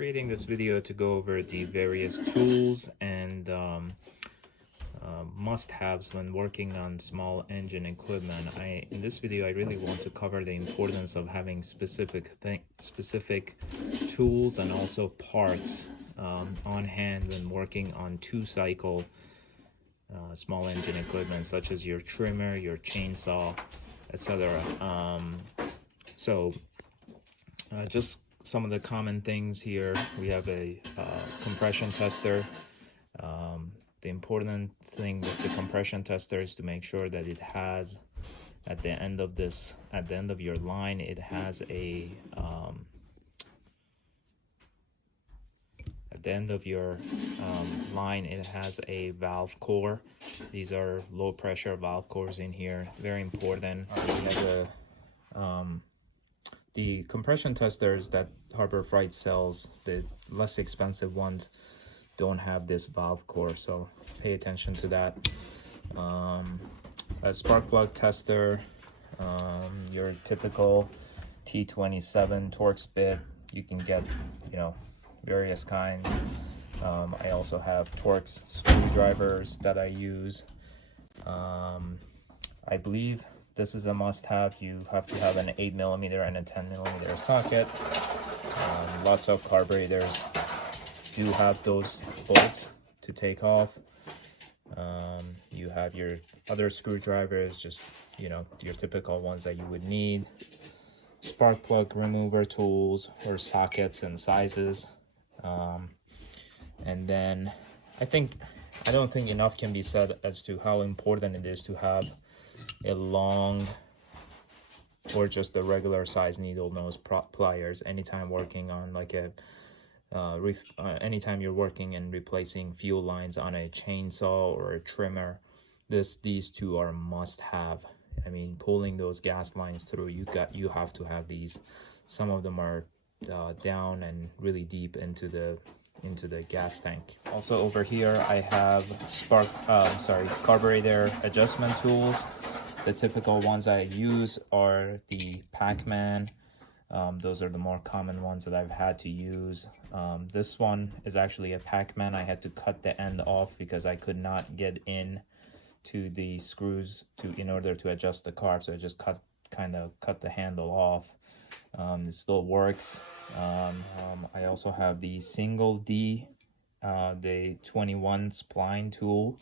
creating this video to go over the various tools and must-haves when working on small engine equipment. In this video, I really want to cover the importance of having specific tools and also parts on hand when working on two-cycle small engine equipment, such as your trimmer, your chainsaw, etc. Just some of the common things here. We have a compression tester. The important thing with the compression tester is to make sure that it has, at the end of your line, it has a at the end of your line, it has a valve core. These are low pressure valve cores in here, very important. We have the compression testers that Harbor Freight sells, the less expensive ones, don't have this valve core, so pay attention to that. A spark plug tester, your typical T27 Torx bit. You can get, various kinds. I also have Torx screwdrivers that I use. I believe this is a must-have. You have to have an 8mm and a 10mm socket. Lots of carburetors do have those bolts to take off. You have your other screwdrivers, just your typical ones that you would need. Spark plug remover tools or sockets and sizes. And then I don't think enough can be said as to how important it is to have a long or just a regular size needle nose pliers anytime working on like a anytime you're working and replacing fuel lines on a chainsaw or a trimmer. These two are must have. I mean, pulling those gas lines through, you have to have these. Some of them are down and really deep into the gas tank. Also over here I have carburetor adjustment tools. The typical ones I use are the Pac-Man. Those are the more common ones that I've had to use. This one is actually a Pac-Man. I had to cut the end off because I could not get in to the screws in order to adjust the carb, so I just cut the handle off. It still works. I also have the single D, the 21 spline tool.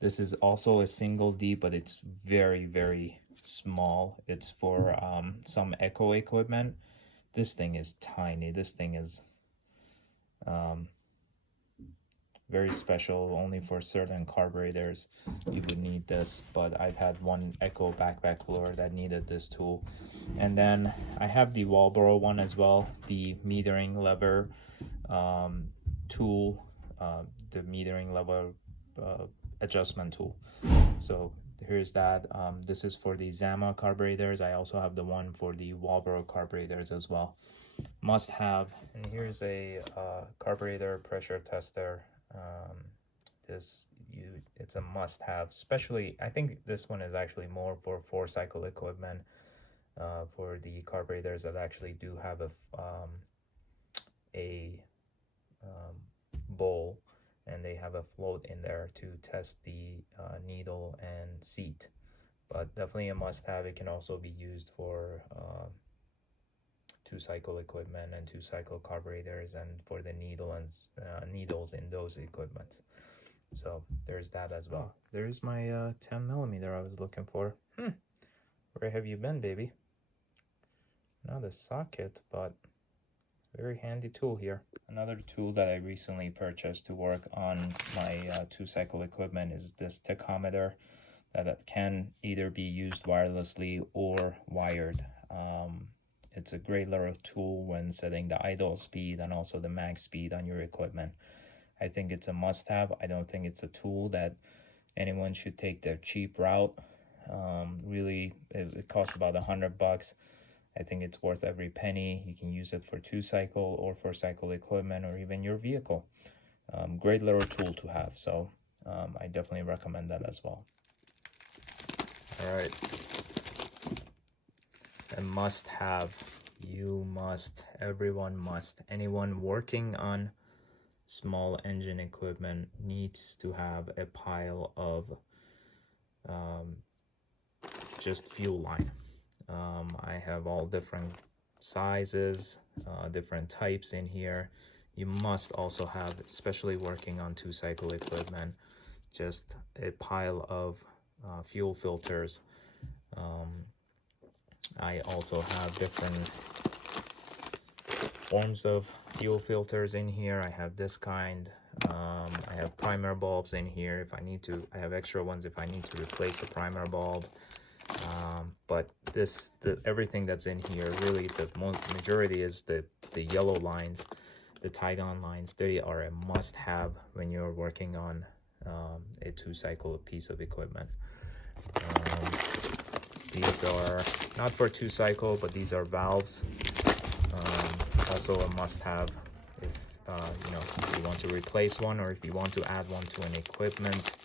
This is also a single D, but it's very, very small. It's for some echo equipment. This thing is tiny. This thing is very special. Only for certain carburetors you would need this, but I've had one echo backpack blower that needed this tool. And then I have the Walbro one as well, the metering lever tool, the metering lever adjustment tool. So here's that. This is for the Zama carburetors. I also have the one for the Walbro carburetors as well. Must have. And here's a carburetor pressure tester. It's a must have, especially I think this one is actually more for 4-cycle equipment, for the carburetors that actually do have a bowl, and they have a float in there to test the needle and seat. But definitely a must have. It can also be used for 2-cycle equipment and 2-cycle carburetors, and for the needles in those equipment. So there's that as well. There's my 10mm I was looking for. Where have you been, baby? Not a socket, but very handy tool here. Another tool that I recently purchased to work on my 2-cycle equipment is this tachometer that can either be used wirelessly or wired. It's a great little tool when setting the idle speed and also the max speed on your equipment. I think it's a must-have. I don't think it's a tool that anyone should take the cheap route. Really, it costs about $100. I think it's worth every penny. You can use it for 2-cycle or 4-cycle equipment, or even your vehicle. Great little tool to have. So I definitely recommend that as well. All right. A must have, you must, everyone must, anyone working on small engine equipment needs to have a pile of just fuel line. I have all different sizes, different types in here. You must also have, especially working on 2-cycle equipment, just a pile of fuel filters. I also have different forms of fuel filters in here. I have this kind. I have primer bulbs in here if I need to. I have extra ones if I need to replace a primer bulb. But everything that's in here, really the majority is the yellow lines, the Tygon lines. They are a must-have when you're working on a 2-cycle piece of equipment. These are not for 2-cycle, but these are valves. Also a must-have if you know, if you want to replace one or if you want to add one to an equipment.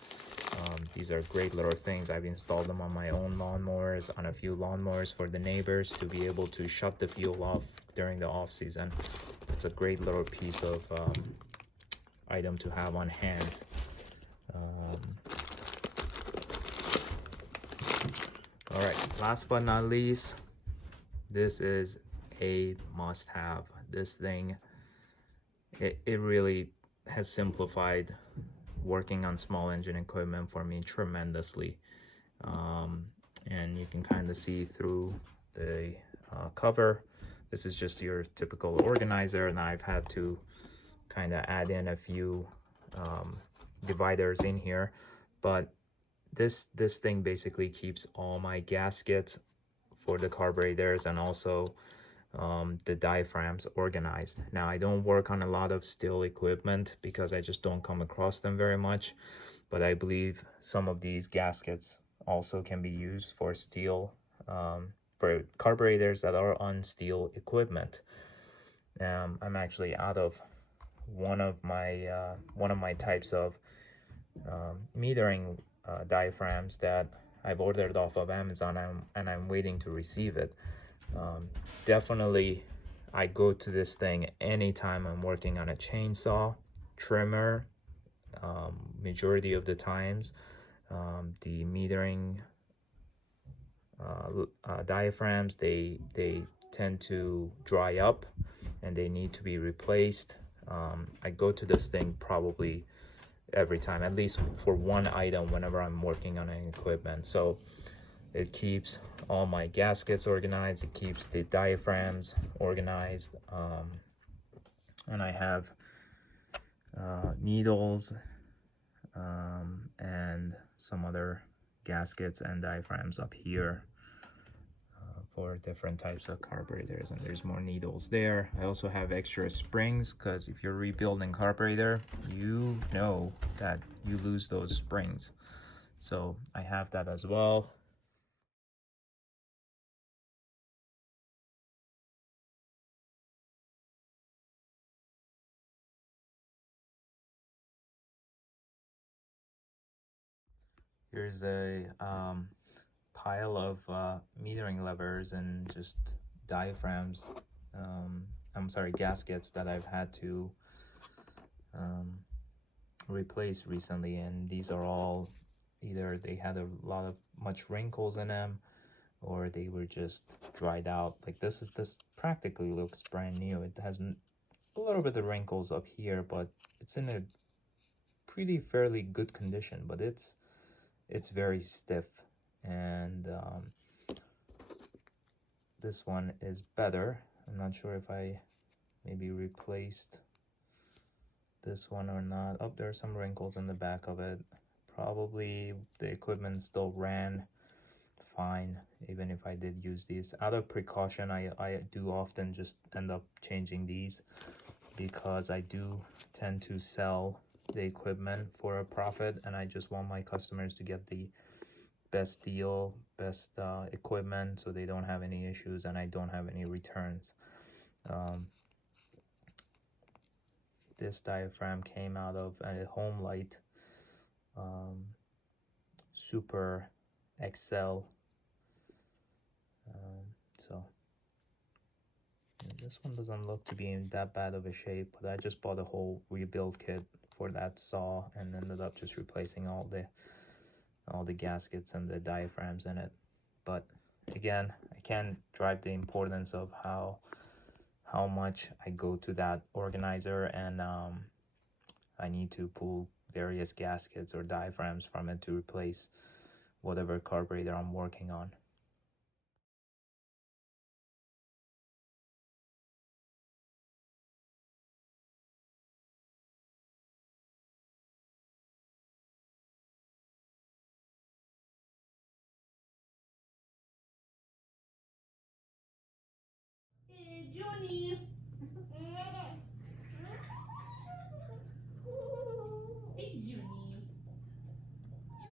These are great little things. I've installed them on my own lawnmowers, on a few lawnmowers for the neighbors to be able to shut the fuel off during the off season. It's a great little piece of item to have on hand. All right, last but not least, this is a must-have. This thing, it really has simplified working on small engine equipment for me tremendously. And you can kind of see through the cover. This is just your typical organizer, and I've had to kind of add in a few dividers in here, but this thing basically keeps all my gaskets for the carburetors and also the diaphragms organized. Now, I don't work on a lot of steel equipment because I just don't come across them very much, but I believe some of these gaskets also can be used for steel, for carburetors that are on steel equipment. I'm actually out of one of my types of metering diaphragms that I've ordered off of Amazon, and I'm waiting to receive it. Definitely I go to this thing anytime I'm working on a chainsaw, trimmer. Majority of the times the metering diaphragms, they tend to dry up and they need to be replaced. I go to this thing probably every time, at least for one item whenever I'm working on an equipment. So it keeps all my gaskets organized, it keeps the diaphragms organized, and I have needles and some other gaskets and diaphragms up here for different types of carburetors, and there's more needles there. I also have extra springs because if you're rebuilding carburetor, you know that you lose those springs, so I have that as well. Here's a pile of metering levers and just diaphragms, I'm sorry, gaskets that I've had to replace recently, and these are all either they had a lot of much wrinkles in them or they were just dried out. Like this practically looks brand new. It has a little bit of wrinkles up here, but it's in a pretty fairly good condition, but it's very stiff. And this one is better. I'm not sure if I maybe replaced this one or not. Oh, there are some wrinkles in the back of it. Probably the equipment still ran fine even if I did use these. Out of precaution, I do often just end up changing these because I do tend to sell the equipment for a profit, and I just want my customers to get the best deal, best equipment, so they don't have any issues and I don't have any returns. This diaphragm came out of a Home Light Super XL. So This one doesn't look to be in that bad of a shape, but I just bought a whole rebuild kit for that saw and ended up just replacing all the gaskets and the diaphragms in it. But again, I can't drive the importance of how much I go to that organizer, and I need to pull various gaskets or diaphragms from it to replace whatever carburetor I'm working on. Hey, Johnny.